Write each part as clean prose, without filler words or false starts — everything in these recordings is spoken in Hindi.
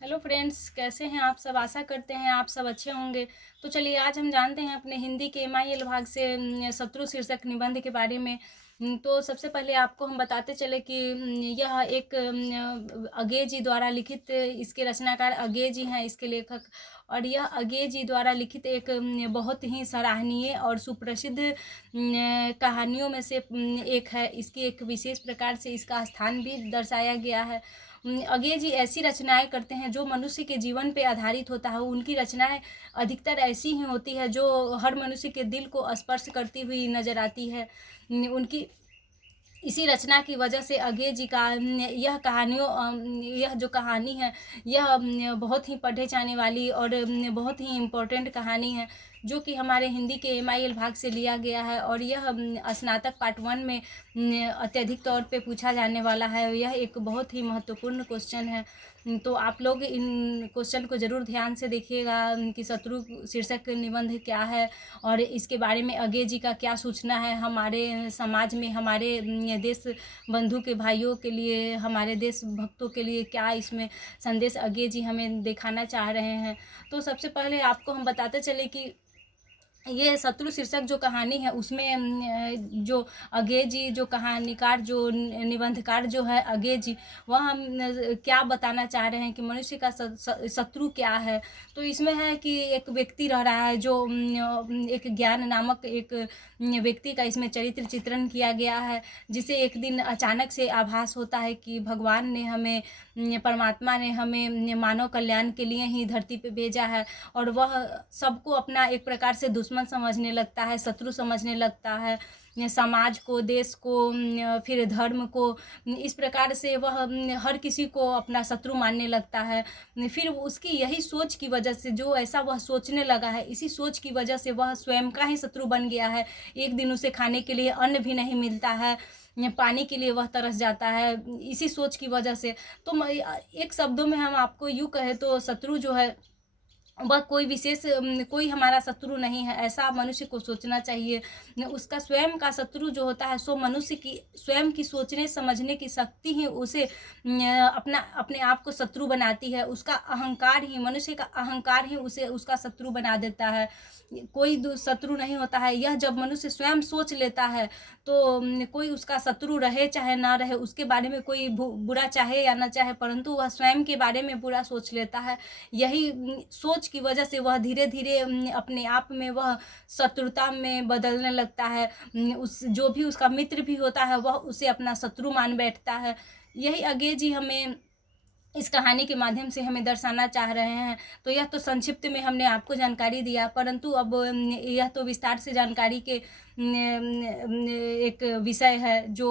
हेलो फ्रेंड्स, कैसे हैं आप सब। आशा करते हैं आप सब अच्छे होंगे। तो चलिए आज हम जानते हैं अपने हिंदी के MIL भाग से शत्रु शीर्षक निबंध के बारे में। तो सबसे पहले आपको हम बताते चले कि यह एक अज्ञे जी द्वारा लिखित, इसके रचनाकार अज्ञे जी हैं इसके लेखक। और यह अज्ञे जी द्वारा लिखित एक बहुत ही सराहनीय और सुप्रसिद्ध कहानियों में से एक है। इसकी एक विशेष प्रकार से इसका स्थान भी दर्शाया गया है। अज्ञे जी ऐसी रचनाएं करते हैं जो मनुष्य के जीवन पे आधारित होता है। उनकी रचनाएं अधिकतर ऐसी ही होती है जो हर मनुष्य के दिल को स्पर्श करती हुई नजर आती है। उनकी इसी रचना की वजह से अज्ञे जी का यह जो कहानी है, यह बहुत ही पढ़े जाने वाली और बहुत ही इम्पोर्टेंट कहानी है, जो कि हमारे हिंदी के MIL भाग से लिया गया है। और यह स्नातक पार्ट 1 में अत्यधिक तौर पे पूछा जाने वाला है। यह एक बहुत ही महत्वपूर्ण क्वेश्चन है। तो आप लोग इन क्वेश्चन को ज़रूर ध्यान से देखिएगा कि शत्रु शीर्षक निबंध क्या है और इसके बारे में अज्ञे जी का क्या सूचना है हमारे समाज में, हमारे देश बंधु के भाइयों के लिए, हमारे देश भक्तों के लिए क्या इसमें संदेश अज्ञे जी हमें दिखाना चाह रहे हैं। तो सबसे पहले आपको हम बताते चले कि ये शत्रु शीर्षक जो कहानी है उसमें जो अज्ञे जी, जो कहानीकार, जो निबंधकार जो है अज्ञे जी, वह हम क्या बताना चाह रहे हैं कि मनुष्य का शत्रु क्या है। तो इसमें है कि एक व्यक्ति रह रहा है जो एक ज्ञान नामक एक व्यक्ति का इसमें चरित्र चित्रण किया गया है, जिसे एक दिन अचानक से आभास होता है कि भगवान ने हमें, परमात्मा ने हमें मानव कल्याण के लिए ही धरती पे भेजा है। और वह सबको अपना एक प्रकार से दुश्मन समझने लगता है, शत्रु समझने लगता है, समाज को, देश को, फिर धर्म को। इस प्रकार से वह हर किसी को अपना शत्रु मानने लगता है। फिर उसकी यही सोच की वजह से, जो ऐसा वह सोचने लगा है, इसी सोच की वजह से वह स्वयं का ही शत्रु बन गया है। एक दिन उसे खाने के लिए अन्न भी नहीं मिलता है, पानी के लिए वह तरस जाता है, इसी सोच की वजह से। तो एक शब्दों में हम आपको यूँ कहें तो शत्रु जो है वह कोई विशेष कोई हमारा शत्रु नहीं है, ऐसा मनुष्य को सोचना चाहिए। उसका स्वयं का शत्रु जो होता है सो मनुष्य की स्वयं की सोचने समझने की शक्ति ही उसे अपने आप को शत्रु बनाती है। उसका अहंकार ही, मनुष्य का अहंकार ही उसे उसका शत्रु बना देता है। कोई शत्रु नहीं होता है। यह जब मनुष्य स्वयं सोच लेता है तो कोई उसका शत्रु रहे चाहे ना रहे, उसके बारे में कोई बुरा चाहे या ना चाहे, परंतु वह स्वयं के बारे में बुरा सोच लेता है। यही सोच की वजह से वह धीरे धीरे अपने आप में वह शत्रुता में बदलने लगता है। उस जो भी उसका मित्र भी होता है वह उसे अपना शत्रु मान बैठता है। यही अज्ञे जी हमें इस कहानी के माध्यम से हमें दर्शाना चाह रहे हैं। तो यह तो संक्षिप्त में हमने आपको जानकारी दिया, परंतु अब यह तो विस्तार से जानकारी के एक विषय है जो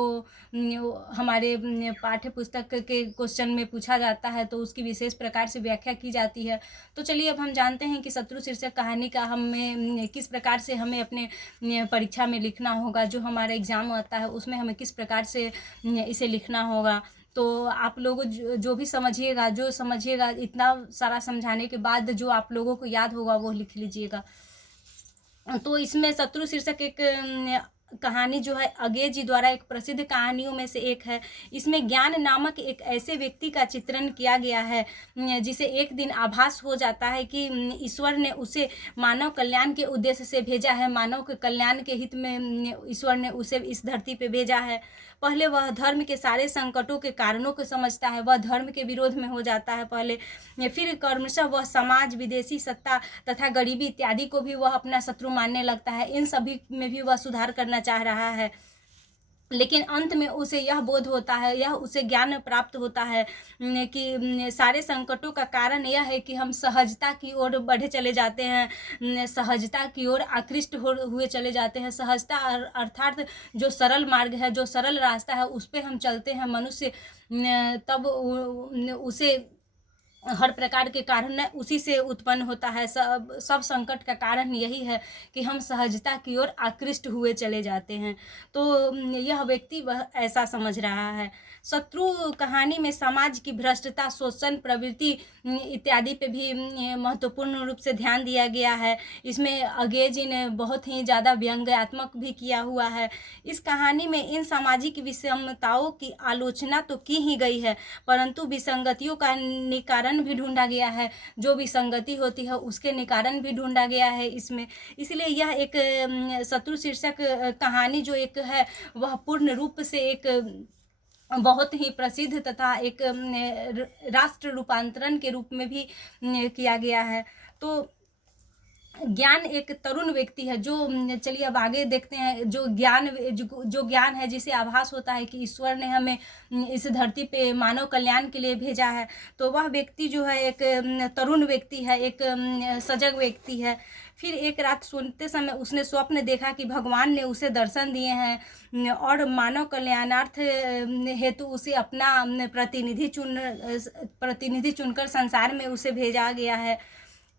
हमारे पाठ्य पुस्तक के क्वेश्चन में पूछा जाता है, तो उसकी विशेष प्रकार से व्याख्या की जाती है। तो चलिए अब हम जानते हैं कि शत्रु शीर्षक कहानी का हमें किस प्रकार से हमें अपने परीक्षा में लिखना होगा, जो हमारा एग्ज़ाम आता है उसमें हमें किस प्रकार से इसे लिखना होगा। तो आप लोग जो भी समझिएगा, जो समझिएगा, इतना सारा समझाने के बाद जो आप लोगों को याद होगा वो लिख लीजिएगा। तो इसमें शत्रु शीर्षक एक कहानी जो है अज्ञे जी द्वारा एक प्रसिद्ध कहानियों में से एक है। इसमें ज्ञान नामक एक ऐसे व्यक्ति का चित्रण किया गया है जिसे एक दिन आभास हो जाता है कि ईश्वर ने उसे मानव कल्याण के उद्देश्य से भेजा है, मानव के कल्याण के हित में ईश्वर ने उसे इस धरती पे भेजा है। पहले वह धर्म के सारे संकटों के कारणों को समझता है, वह धर्म के विरोध में हो जाता है पहले। फिर क्रमशः वह समाज, विदेशी सत्ता तथा गरीबी इत्यादि को भी वह अपना शत्रु मानने लगता है। इन सभी में भी वह सुधार करना चाह रहा है, लेकिन अंत में उसे यह बोध होता है, यह उसे ज्ञान प्राप्त होता है कि सारे संकटों का कारण यह है कि हम सहजता की ओर बढ़े चले जाते हैं, सहजता की ओर आकृष्ट हुए चले जाते हैं। सहजता अर्थात जो सरल मार्ग है, जो सरल रास्ता है, उस पर हम चलते हैं। मनुष्य तब उसे हर प्रकार के कारण उसी से उत्पन्न होता है। सब संकट का कारण यही है कि हम सहजता की ओर आकृष्ट हुए चले जाते हैं। तो यह व्यक्ति वह ऐसा समझ रहा है। शत्रु कहानी में समाज की भ्रष्टता, शोषण प्रवृत्ति इत्यादि पे भी महत्वपूर्ण रूप से ध्यान दिया गया है। इसमें अज्ञे जी ने बहुत ही ज़्यादा व्यंग्यात्मक भी किया हुआ है। इस कहानी में इन सामाजिक विषमताओं की आलोचना तो की ही गई है, परंतु विसंगतियों का निवारण निकारण भी ढूंढा गया है, जो भी संगति होती है उसके निकारण भी ढूंढा गया है इसमें। इसलिए यह एक शत्रु शीर्षक कहानी जो एक है वह पूर्ण रूप से एक बहुत ही प्रसिद्ध तथा एक राष्ट्र रूपांतरण के रूप में भी किया गया है। तो ज्ञान एक तरुण व्यक्ति है जो, चलिए अब आगे देखते हैं, जो ज्ञान है जिसे आभास होता है कि ईश्वर ने हमें इस धरती पे मानव कल्याण के लिए भेजा है, तो वह व्यक्ति जो है एक तरुण व्यक्ति है, एक सजग व्यक्ति है। फिर एक रात सोते समय उसने स्वप्न देखा कि भगवान ने उसे दर्शन दिए हैं और मानव कल्याणार्थ हेतु उसे अपना प्रतिनिधि चुनकर संसार में उसे भेजा गया है।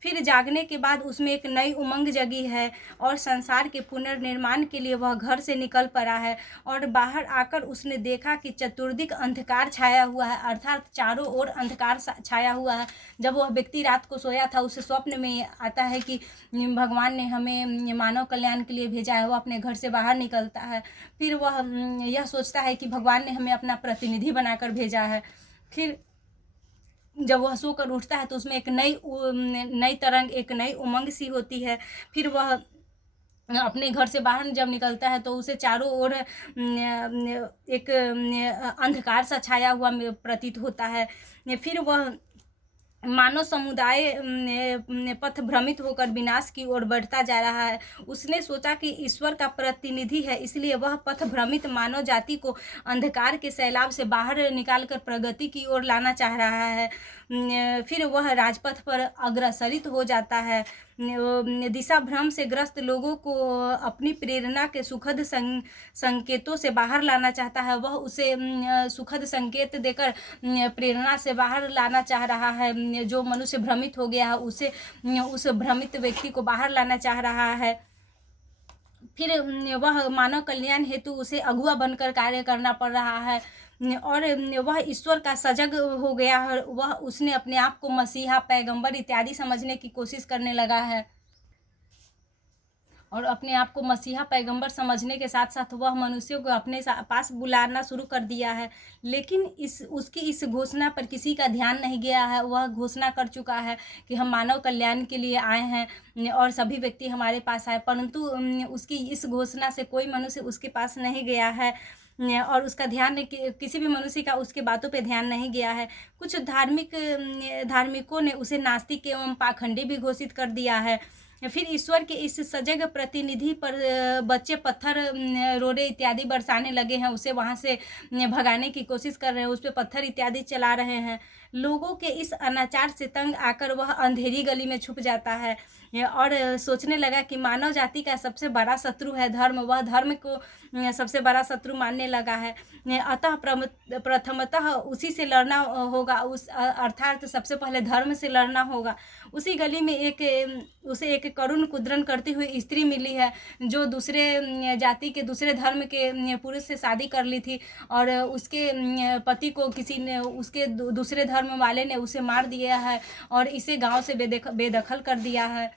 फिर जागने के बाद उसमें एक नई उमंग जगी है और संसार के पुनर्निर्माण के लिए वह घर से निकल पड़ा है। और बाहर आकर उसने देखा कि चतुर्दिक अंधकार छाया हुआ है, अर्थात चारों ओर अंधकार छाया हुआ है। जब वह व्यक्ति रात को सोया था उसे स्वप्न में आता है कि भगवान ने हमें मानव कल्याण के लिए भेजा है। वह अपने घर से बाहर निकलता है, फिर वह यह सोचता है कि भगवान ने हमें अपना प्रतिनिधि बनाकर भेजा है। फिर जब वह सोकर उठता है तो उसमें एक नई तरंग, एक नई उमंग सी होती है। फिर वह अपने घर से बाहर जब निकलता है तो उसे चारों ओर एक अंधकार सा छाया हुआ प्रतीत होता है। फिर वह मानव समुदाय पथ भ्रमित होकर विनाश की ओर बढ़ता जा रहा है। उसने सोचा कि ईश्वर का प्रतिनिधि है, इसलिए वह पथ भ्रमित मानव जाति को अंधकार के सैलाब से बाहर निकालकर प्रगति की ओर लाना चाह रहा है। फिर वह राजपथ पर अग्रसरित हो जाता है। दिशा भ्रम से ग्रस्त लोगों को अपनी प्रेरणा के सुखद संकेतों से बाहर लाना चाहता है। वह उसे सुखद संकेत देकर प्रेरणा से बाहर लाना चाह रहा है। जो मनुष्य भ्रमित हो गया है उसे, उस भ्रमित व्यक्ति को बाहर लाना चाह रहा है। फिर वह मानव कल्याण हेतु उसे अगुआ बनकर कार्य करना पड़ रहा है और वह ईश्वर का सजग हो गया है। वह उसने अपने आप को मसीहा, पैगंबर इत्यादि समझने की कोशिश करने लगा है और अपने आप को मसीहा, पैगंबर समझने के साथ साथ वह मनुष्यों को अपने पास बुलाना शुरू कर दिया है। लेकिन उसकी इस घोषणा पर किसी का ध्यान नहीं गया है। वह घोषणा कर चुका है कि हम मानव कल्याण के लिए आए हैं और सभी व्यक्ति हमारे पास आए, परंतु उसकी इस घोषणा से कोई मनुष्य उसके पास नहीं गया है और उसका ध्यान किसी भी मनुष्य का उसके बातों पे ध्यान नहीं गया है। कुछ धार्मिकों ने उसे नास्तिक एवं पाखंडी भी घोषित कर दिया है। फिर ईश्वर के इस सजग प्रतिनिधि पर बच्चे पत्थर, रोड़े इत्यादि बरसाने लगे हैं। उसे वहाँ से भगाने की कोशिश कर रहे हैं, उस पर पत्थर इत्यादि चला रहे हैं। लोगों के इस अनाचार से तंग आकर वह अंधेरी गली में छुप जाता है और सोचने लगा कि मानव जाति का सबसे बड़ा शत्रु है धर्म। वह धर्म को सबसे बड़ा शत्रु मानने लगा है। अतः प्रथमतः उसी से लड़ना होगा, अर्थात सबसे पहले धर्म से लड़ना होगा। उसी गली में उसे एक करुण कुद्रन करती हुई स्त्री मिली है जो दूसरे जाति के, दूसरे धर्म के पुरुष से शादी कर ली थी और उसके पति को किसी ने, उसके दूसरे धर्म वाले ने उसे मार दिया है और इसे गांव से बेदखल कर दिया है।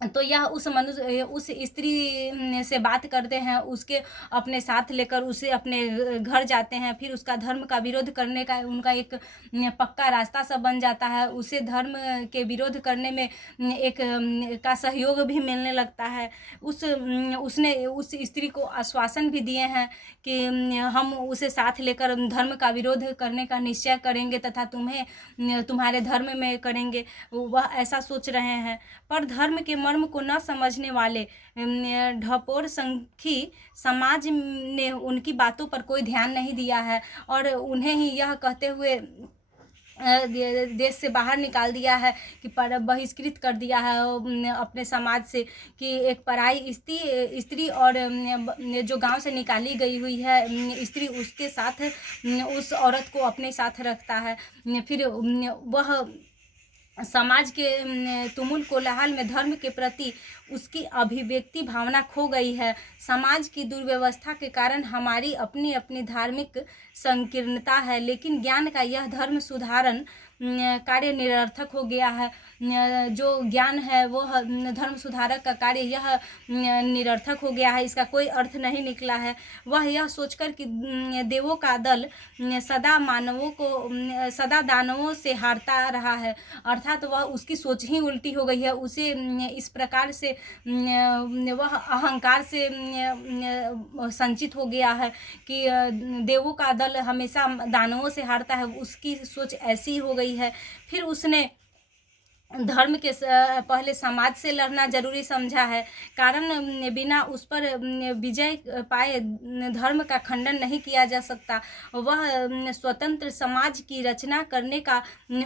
तो यह उस स्त्री से बात करते हैं, उसके अपने साथ लेकर उसे अपने घर जाते हैं। फिर उसका धर्म का विरोध करने का उनका एक पक्का रास्ता सब बन जाता है। उसे धर्म के विरोध करने में एक का सहयोग भी मिलने लगता है। उसने उस स्त्री को आश्वासन भी दिए हैं कि हम उसे साथ लेकर धर्म का विरोध करने का निश्चय करेंगे तथा तुम्हें तुम्हारे धर्म में करेंगे। वह ऐसा सोच रहे हैं, पर धर्म के मर्म को न समझने वाले ढपोर संखी समाज ने उनकी बातों पर कोई ध्यान नहीं दिया है और उन्हें ही यह कहते हुए देश से बाहर निकाल दिया है कि बहिष्कृत कर दिया है अपने समाज से, कि एक पराई स्त्री और जो गांव से निकाली गई हुई है स्त्री, उसके साथ उस औरत को अपने साथ रखता है। फिर वह समाज के तुमुल कोलाहल में धर्म के प्रति उसकी अभिव्यक्ति भावना खो गई है। समाज की दुर्व्यवस्था के कारण हमारी अपनी अपनी धार्मिक संकीर्णता है, लेकिन ज्ञान का यह धर्म सुधारण कार्य निरर्थक हो गया है। जो ज्ञान है वो धर्म सुधारक का कार्य यह निरर्थक हो गया है, इसका कोई अर्थ नहीं निकला है। वह यह सोचकर कि देवों का दल सदा दानवों से हारता रहा है, अर्थात वह उसकी सोच ही उल्टी हो गई है। उसे इस प्रकार से वह अहंकार से संचित हो गया है कि देवों का दल हमेशा दानवों से हारता है, उसकी सोच ऐसी हो गई है। फिर उसने धर्म के पहले समाज से लड़ना जरूरी समझा है, कारण बिना उस पर विजय पाए धर्म का खंडन नहीं किया जा सकता। वह स्वतंत्र समाज की रचना करने का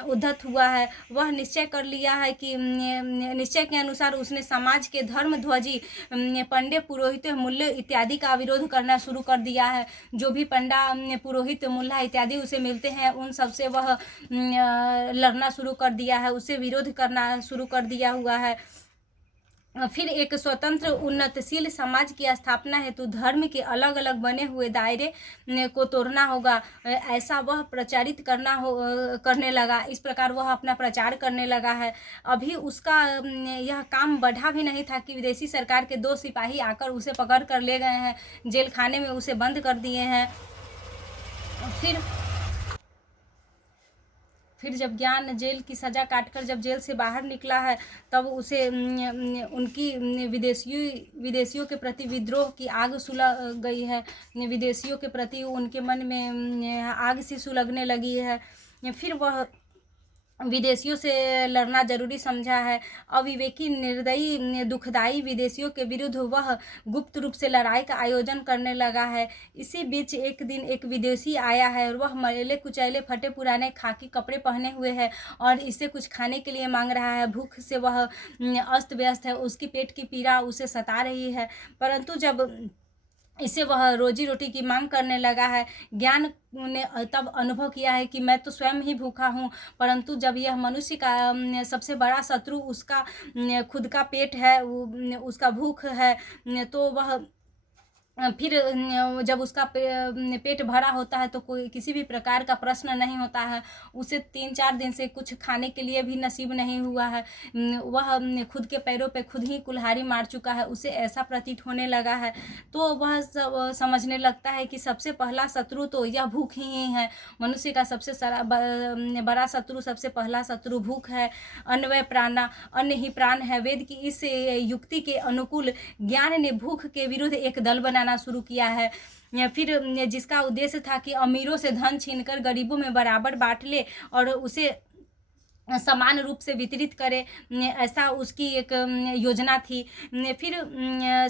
उद्धत हुआ है। वह निश्चय कर लिया है कि निश्चय के अनुसार उसने समाज के धर्म ध्वजी पंडे पुरोहित मुल्ले इत्यादि का विरोध करना शुरू कर दिया है। जो भी पंडा पुरोहित मुल्ला इत्यादि उसे मिलते हैं उन सबसे वह लड़ना शुरू कर दिया है, उससे विरोध करना शुरू कर दिया हुआ है। फिर एक स्वतंत्र उन्नतशील समाज की स्थापना हेतु धर्म के अलग अलग बने हुए दायरे को तोड़ना होगा, ऐसा वह प्रचारित करने लगा। इस प्रकार वह अपना प्रचार करने लगा है। अभी उसका यह काम बढ़ा भी नहीं था कि विदेशी सरकार के 2 सिपाही आकर उसे पकड़ कर ले गए हैं, जेल खाने में उसे बंद कर दिए हैं। फिर जब ज्ञान जेल की सज़ा काटकर जब जेल से बाहर निकला है, तब उसे उनकी विदेशियों के प्रति विद्रोह की आग सुलग गई है। विदेशियों के प्रति उनके मन में आग सी सुलगने लगी है। फिर वह विदेशियों से लड़ना जरूरी समझा है। अविवेकी, निर्दयी, दुखदाई विदेशियों के विरुद्ध वह गुप्त रूप से लड़ाई का आयोजन करने लगा है। इसी बीच एक दिन एक विदेशी आया है और वह मैले कुचैले फटे पुराने खाकी कपड़े पहने हुए है और इससे कुछ खाने के लिए मांग रहा है। भूख से वह अस्त व्यस्त है, उसकी पेट की पीड़ा उसे सता रही है, परंतु जब इससे वह रोजी रोटी की मांग करने लगा है, ज्ञान ने तब अनुभव किया है कि मैं तो स्वयं ही भूखा हूँ, परंतु जब यह मनुष्य का सबसे बड़ा शत्रु उसका खुद का पेट है, उसका भूख है, तो वह फिर जब उसका पेट भरा होता है तो कोई किसी भी प्रकार का प्रश्न नहीं होता है। उसे 3-4 दिन से कुछ खाने के लिए भी नसीब नहीं हुआ है। वह खुद के पैरों पे खुद ही कुल्हाड़ी मार चुका है। उसे ऐसा प्रतीत होने लगा है, तो वह समझने लगता है कि सबसे पहला शत्रु तो यह भूख ही है। मनुष्य का सबसे बड़ा शत्रु, सबसे पहला शत्रु भूख है। अन्वय प्राणा, अन्न ही प्राण है। वेद की इस युक्ति के अनुकूल ज्ञान ने भूख के विरुद्ध एक दल बनाना शुरू किया है। फिर जिसका उद्देश्य था कि अमीरों से धन छीनकर गरीबों में बराबर बांट ले और उसे समान रूप से वितरित करे, ऐसा उसकी एक योजना थी। फिर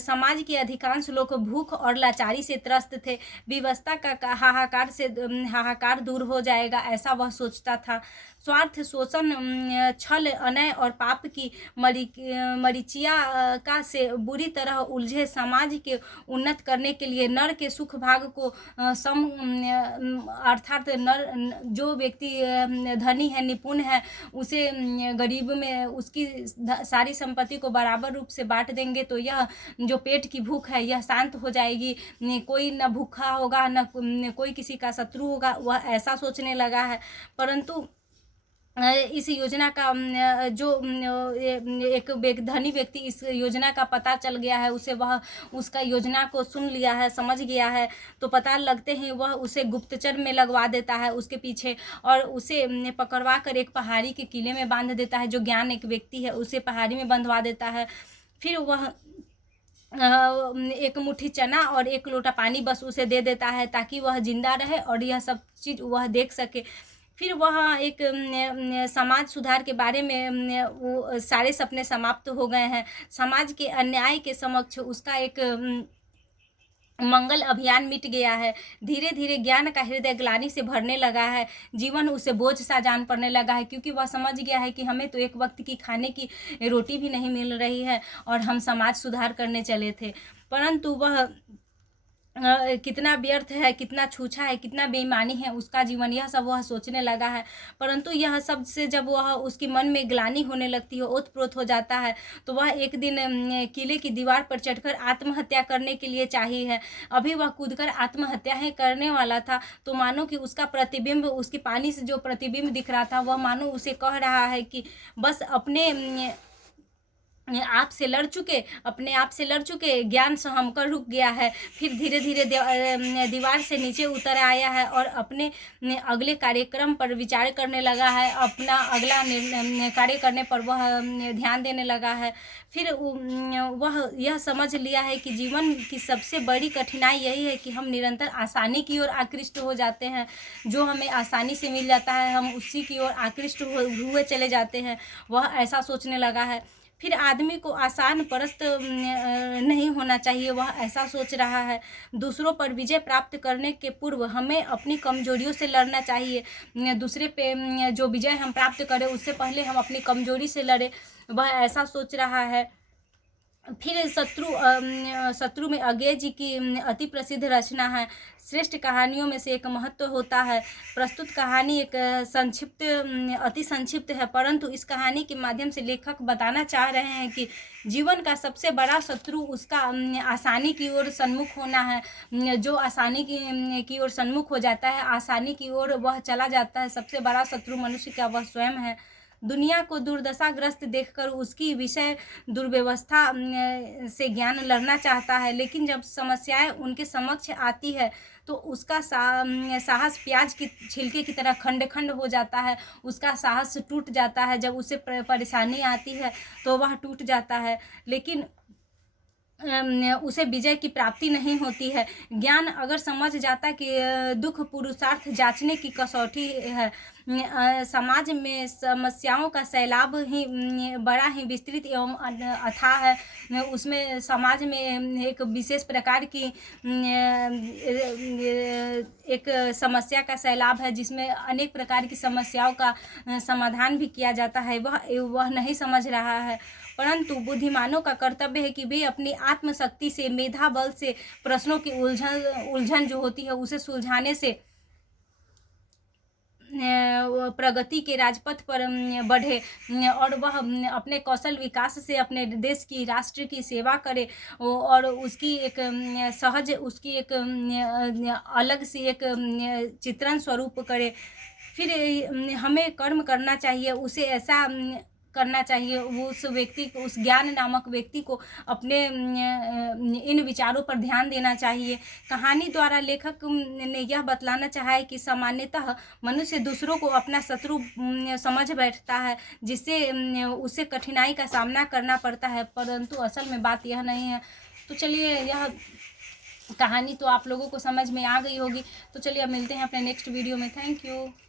समाज के अधिकांश लोग भूख और लाचारी से त्रस्त थे। विवशता का हाहाकार दूर हो जाएगा, ऐसा वह सोचता था। स्वार्थ, शोषण, छल, अनय और पाप की मरीचिया का से बुरी तरह उलझे समाज के उन्नत करने के लिए नर के सुख भाग को अर्थात नर जो व्यक्ति धनी है, निपुण है, उसे गरीब में उसकी सारी संपत्ति को बराबर रूप से बांट देंगे तो यह जो पेट की भूख है यह शांत हो जाएगी। कोई न भूखा होगा, न कोई किसी का शत्रु होगा, वह ऐसा सोचने लगा है। परंतु इस योजना का जो एक धनी व्यक्ति इस योजना का पता चल गया है, उसे वह उसका योजना को सुन लिया है, समझ गया है, तो पता लगते ही वह उसे गुप्तचर में लगवा देता है उसके पीछे और उसे पकड़वा कर एक पहाड़ी के किले में बांध देता है। जो ज्ञान एक व्यक्ति है उसे पहाड़ी में बंधवा देता है। फिर वह एक मुट्ठी चना और 1 लोटा पानी बस उसे दे देता है ताकि वह जिंदा रहे और यह सब चीज़ वह देख सके। फिर वह एक समाज सुधार के बारे में वो सारे सपने समाप्त हो गए हैं। समाज के अन्याय के समक्ष उसका एक मंगल अभियान मिट गया है। धीरे धीरे ज्ञान का हृदय ग्लानि से भरने लगा है। जीवन उसे बोझ सा जान पड़ने लगा है, क्योंकि वह समझ गया है कि हमें तो एक वक्त की खाने की रोटी भी नहीं मिल रही है और हम समाज सुधार करने चले थे। परंतु वह कितना व्यर्थ है, कितना छूछा है, कितना बेईमानी है उसका जीवन, यह सब वह सोचने लगा है। परंतु यह सब से जब वह उसकी मन में ग्लानि होने लगती है, ओत-प्रोत हो जाता है, तो वह एक दिन किले की दीवार पर चढ़कर आत्महत्या करने के लिए चाही है। अभी वह कूदकर आत्महत्या ही करने वाला था, तो मानो कि उसका प्रतिबिंब, उसके पानी से जो प्रतिबिंब दिख रहा था, वह मानो उसे कह रहा है कि बस अपने आप से लड़ चुके, अपने आप से लड़ चुके, ज्ञान सहम कर रुक गया है। फिर धीरे धीरे दीवार से नीचे उतर आया है और अपने अगले कार्यक्रम पर विचार करने लगा है। अपना अगला कार्य करने पर वह ध्यान देने लगा है। फिर वह यह समझ लिया है कि जीवन की सबसे बड़ी कठिनाई यही है कि हम निरंतर आसानी की ओर आकृष्ट हो जाते हैं। जो हमें आसानी से मिल जाता है, हम उसी की ओर आकृष्ट हुए चले जाते हैं। वह ऐसा सोचने लगा है। फिर आदमी को आसान परस्त नहीं होना चाहिए, वह ऐसा सोच रहा है। दूसरों पर विजय प्राप्त करने के पूर्व हमें अपनी कमजोरियों से लड़ना चाहिए। दूसरे पे जो विजय हम प्राप्त करें, उससे पहले हम अपनी कमजोरी से लड़ें, वह ऐसा सोच रहा है। फिर शत्रु में अज्ञेय जी की अति प्रसिद्ध रचना है। श्रेष्ठ कहानियों में से एक महत्व होता है। प्रस्तुत कहानी एक अति संक्षिप्त है, परंतु इस कहानी के माध्यम से लेखक बताना चाह रहे हैं कि जीवन का सबसे बड़ा शत्रु उसका आसानी की ओर सन्मुख होना है। जो आसानी की ओर सन्मुख हो जाता है, आसानी की ओर वह चला जाता है, सबसे बड़ा शत्रु मनुष्य का वह स्वयं है। दुनिया को दुर्दशाग्रस्त देखकर उसकी विषय दुर्व्यवस्था से ज्ञान लड़ना चाहता है, लेकिन जब समस्याएं उनके समक्ष आती है तो उसका साहस प्याज की छिलके की तरह खंड खंड हो जाता है। उसका साहस टूट जाता है। जब उसे परेशानी आती है तो वह टूट जाता है, लेकिन उसे विजय की प्राप्ति नहीं होती है। ज्ञान अगर समझ जाता कि दुख पुरुषार्थ जांचने की कसौटी है। समाज में समस्याओं का सैलाब ही बड़ा ही विस्तृत एवं अथाह है। उसमें समाज में एक विशेष प्रकार की एक समस्या का सैलाब है, जिसमें अनेक प्रकार की समस्याओं का समाधान भी किया जाता है। वह नहीं समझ रहा है। परंतु बुद्धिमानों का कर्तव्य है कि वे अपनी आत्मशक्ति से, मेधा बल से प्रश्नों की उलझन जो होती है उसे सुलझाने से प्रगति के राजपथ पर बढ़े और वह अपने कौशल विकास से अपने देश की, राष्ट्र की सेवा करे और उसकी एक सहज, उसकी एक अलग सी एक चित्रण स्वरूप करे। फिर हमें कर्म करना चाहिए, उसे ऐसा करना चाहिए, उस व्यक्ति को, उस ज्ञान नामक व्यक्ति को अपने इन विचारों पर ध्यान देना चाहिए। कहानी द्वारा लेखक ने यह बतलाना चाहा है कि सामान्यतः मनुष्य दूसरों को अपना शत्रु समझ बैठता है, जिससे उसे कठिनाई का सामना करना पड़ता है, परंतु असल में बात यह नहीं है। तो चलिए, यह कहानी तो आप लोगों को समझ में आ गई होगी। तो चलिए अब मिलते हैं अपने नेक्स्ट वीडियो में। Thank you.